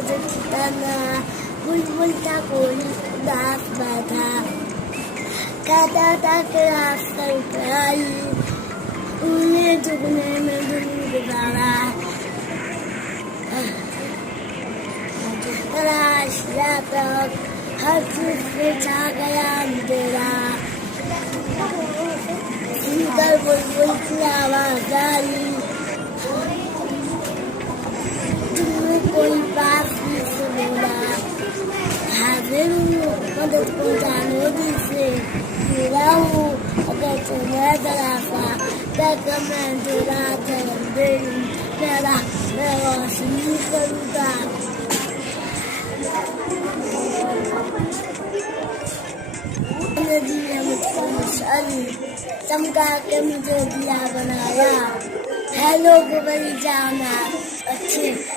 तना बुलबुल था कोई उदास बैठा कहता था कि रास्ता उतराई उन्हें झुकने में दिन गुजारा तलाश तक हर चीज पे छा गया अंधेरा सुनकर बुलबुल की आवाज आई तुमने कोई बात नहीं से बोला हाजिर हूँ मदद पहुँचाने से मेरा हूँ अगर तुम्हें दरासा तक मैं जो रात है मेरा मैं रोशनी करूँगा दिया मुझको निशानी चमका के मुझे दिया बनाया है लोग बड़ी जाना अच्छे